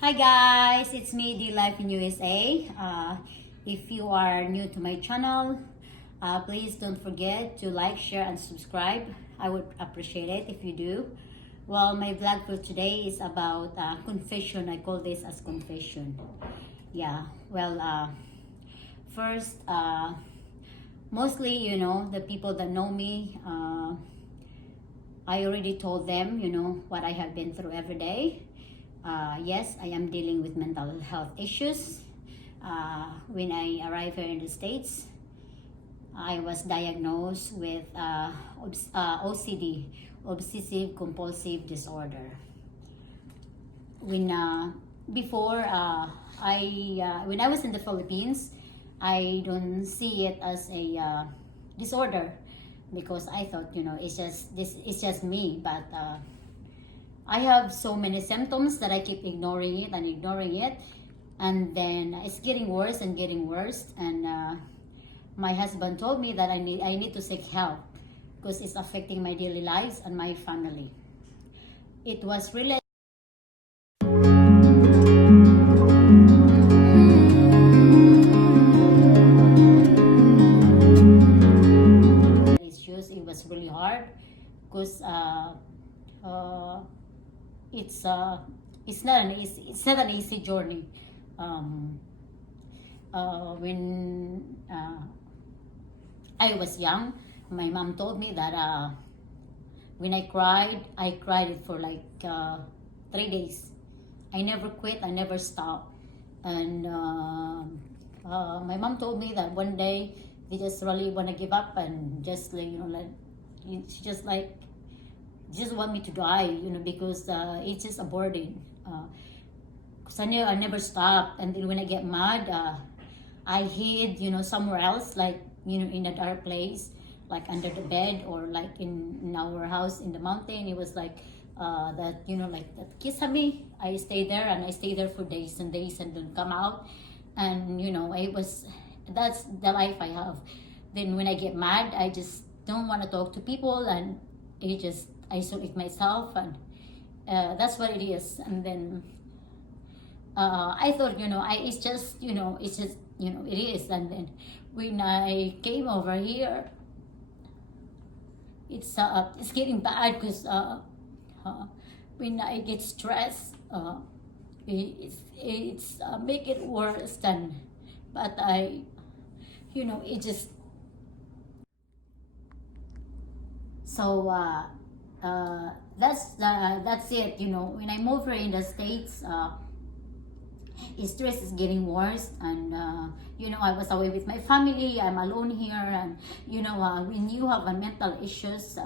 Hi guys, it's me, D Life in USA. If you are new to my channel, please don't forget to like, share, and subscribe. I would appreciate it if you do. Well, my vlog for today is about confession. I call this as confession. Yeah, well, first, mostly, the people that know me, I already told them, what I have been through every day. Yes, I am dealing with mental health issues. When I arrived here in the States, I was diagnosed with OCD, Obsessive Compulsive Disorder. When before when I was in the Philippines, I don't see it as a disorder because I thought it's just me, but I have so many symptoms that I keep ignoring it, and then it's getting worse and getting worse. And my husband told me that I need to seek help because it's affecting my daily lives and my family. It was really issues. It was really hard because uh, it's not an easy journey. When I was young, my mom told me that when I cried it for like 3 days. I never quit, I never stopped. And my mom told me that one day they just really want to give up and just she just want me to die, because it's just a burden. Because I never stop, and then when I get mad, I hid, somewhere else, like in a dark place, like under the bed or like in our house in the mountain. It was like like that kisame. I stay there and I stay there for days and days and don't come out, and that's the life I have. Then when I get mad, I just don't want to talk to people, and I just isolate myself, and that's what it is. And then I thought, it is. And then when I came over here, it's getting bad because when I get stressed, it's make it worse than. But it just so. That's it. When I moved here in the States, stress is getting worse, and I was away with my family. I'm alone here, and when you have a mental issues,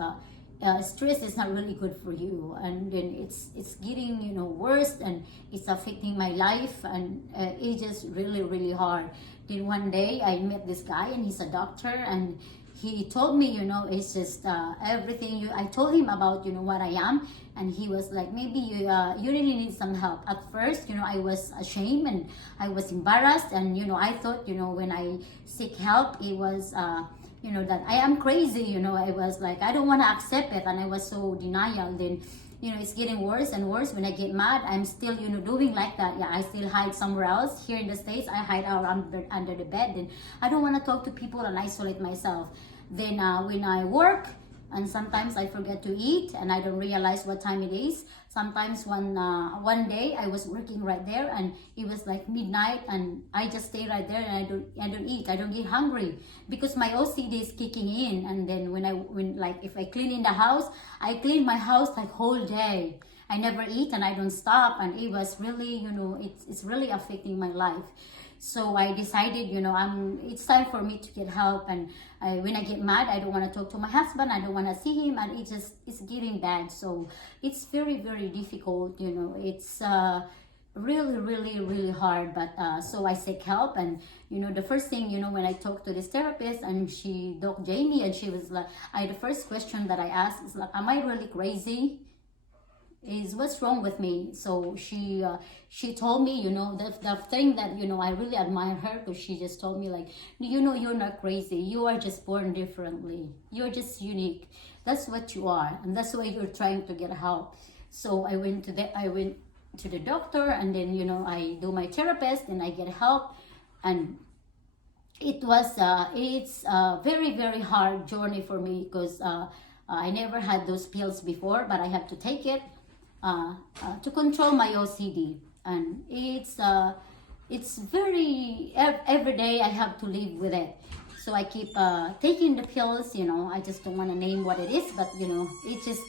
stress is not really good for you, and then it's getting worse, and it's affecting my life, and it's just really hard. Then one day I met this guy, and he's a doctor, and he told me, it's just everything. I told him about, what I am, and he was like, maybe you really need some help. At first, I was ashamed and I was embarrassed, and I thought, when I seek help, it was that I am crazy. I was like, I don't want to accept it, and I was so denial. Then it's getting worse and worse. When I get mad, I'm still doing like that. Yeah, I still hide somewhere else. Here in the States, I hide under the bed. Then I don't want to talk to people and isolate myself. Then when I work, and sometimes I forget to eat, and I don't realize what time it is. Sometimes one day I was working right there, and it was like midnight, and I just stay right there, and I don't eat. I don't get hungry because my OCD is kicking in. And then when if I clean in the house, I clean my house like whole day. I never eat and I don't stop, and it was really it's really affecting my life. So I decided, it's time for me to get help. And when I get mad, I don't want to talk to my husband. I don't want to see him, and it's getting bad. So it's very difficult. It's really hard. But so I seek help, and the first thing, when I talked to this therapist, and Doc Jamie, and she was like, the first question that I asked is like, am I really crazy? Is what's wrong with me? So she told me, the thing that I really admire her, because she just told me like, you're not crazy, you are just born differently, you're just unique, that's what you are, and that's why you're trying to get help. So I went to the doctor, and then I do my therapist and I get help. And it's a very very hard journey for me, because I never had those pills before, but I have to take it to control my OCD. And it's very every day I have to live with it. So I keep taking the pills. I just don't want to name what it is, but it just,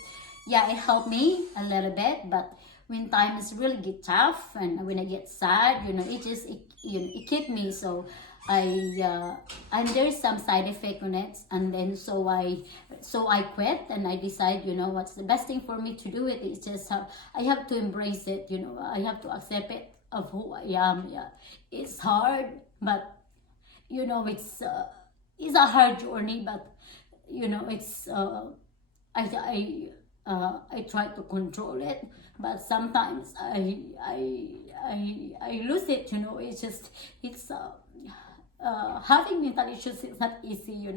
yeah, it helped me a little bit. But when times really get tough and when I get sad, it keep me. So and there's some side effect on it, and then so I quit, and I decide, what's the best thing for me to do. It's just I have to embrace it. I have to accept it of who I am. Yeah, it's hard, but it's a hard journey, but it's I try to control it, but sometimes I lose it. It's having mental issues is not easy.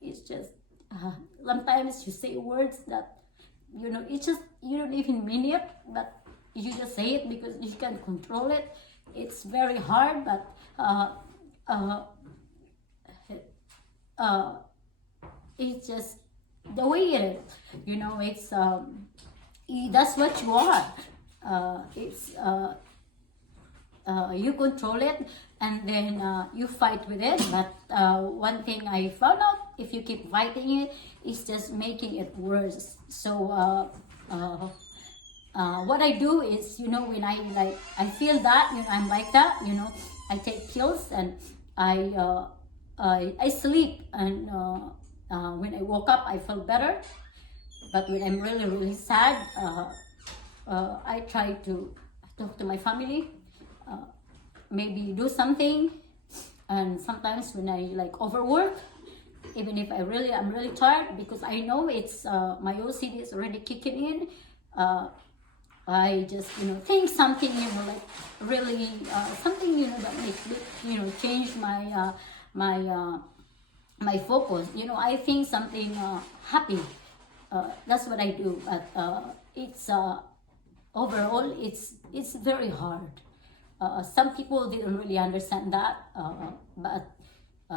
It's just sometimes you say words that it's just you don't even mean it, but you just say it because you can't control it. It's very hard, but it's just the way it is. It's that's what you are. It's you control it, and then you fight with it. But one thing I found out, if you keep fighting it, it's just making it worse. So what I do is, when I feel that, I'm like that, I take pills and I sleep, and when I woke up, I felt better. But when I'm really, really sad, I try to talk to my family, maybe do something. And sometimes when I overwork, even if I'm really tired, because I know it's my OCD is already kicking in. I just think something really something that makes me change my my focus. I think something happy. That's what I do. But it's overall it's very hard. Some people didn't really understand that, but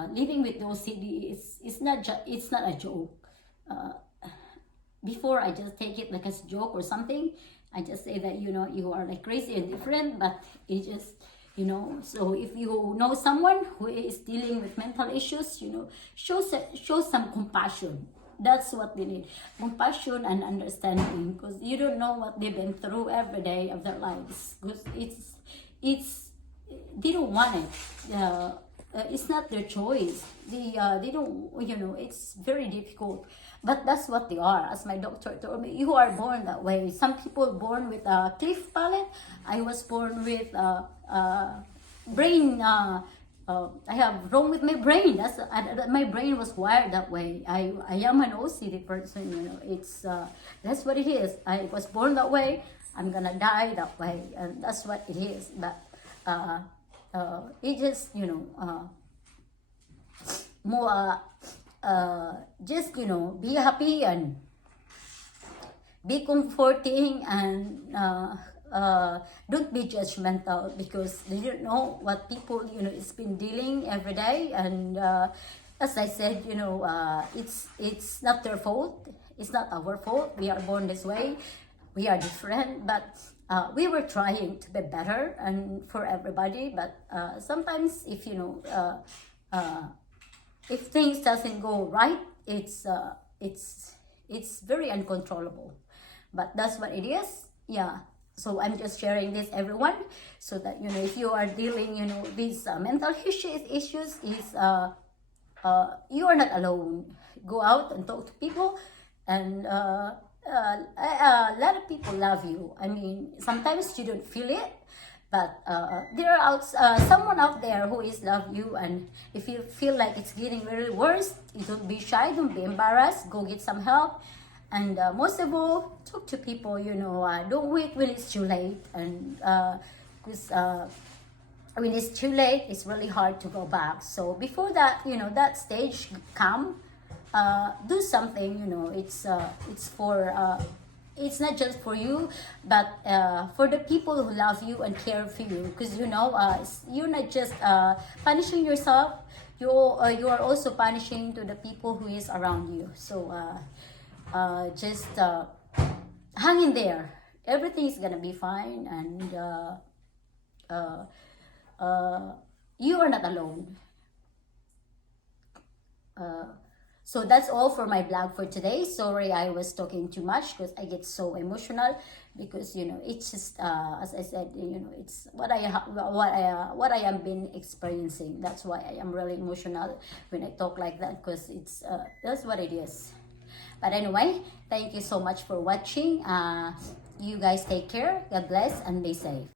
living with OCD it's not a joke. Before, I just take it like as a joke or something. I just say that you are crazy and different, but it just so if you know someone who is dealing with mental issues, show some compassion. That's what they need, compassion and understanding, because you don't know what they've been through every day of their lives. Because it's they don't want it. It's not their choice. They don't, it's very difficult, but that's what they are. As my doctor told me, you are born that way. Some people born with a cliff palate. I was born with brain. I have wrong with my brain. My brain was wired that way. I am an OCD person. It's that's what it is. I was born that way. I'm gonna die that way, and that's what it is. But it just more just be happy and be comforting, and don't be judgmental, because they don't know what people it's been dealing every day. And as I said, it's not their fault, it's not our fault. We are born this way, we are different, but we were trying to be better and for everybody. But sometimes if things doesn't go right, it's very uncontrollable. But that's what it is. Yeah. So I'm just sharing this, everyone, so that if you are dealing these mental issues is you are not alone. Go out and talk to people, and a lot of people love you. I mean, sometimes you don't feel it, but there are someone out there who is love you. And if you feel like it's getting very worse, don't be shy, don't be embarrassed, go get some help. And most of all, talk to people. Don't wait when it's too late. And because when it's too late, it's really hard to go back. So before that, that stage come, do something. It's for it's not just for you, but for the people who love you and care for you, because you're not just punishing yourself, you are also punishing to the people who is around you. So just hang in there, everything is gonna be fine, and uh, you are not alone. So that's all for my blog for today. Sorry I was talking too much because I get so emotional, because it's just as I said, it's what I am been experiencing. That's why I am really emotional when I talk like that, because it's that's what it is. But anyway, thank you so much for watching. You guys take care, God bless, and be safe.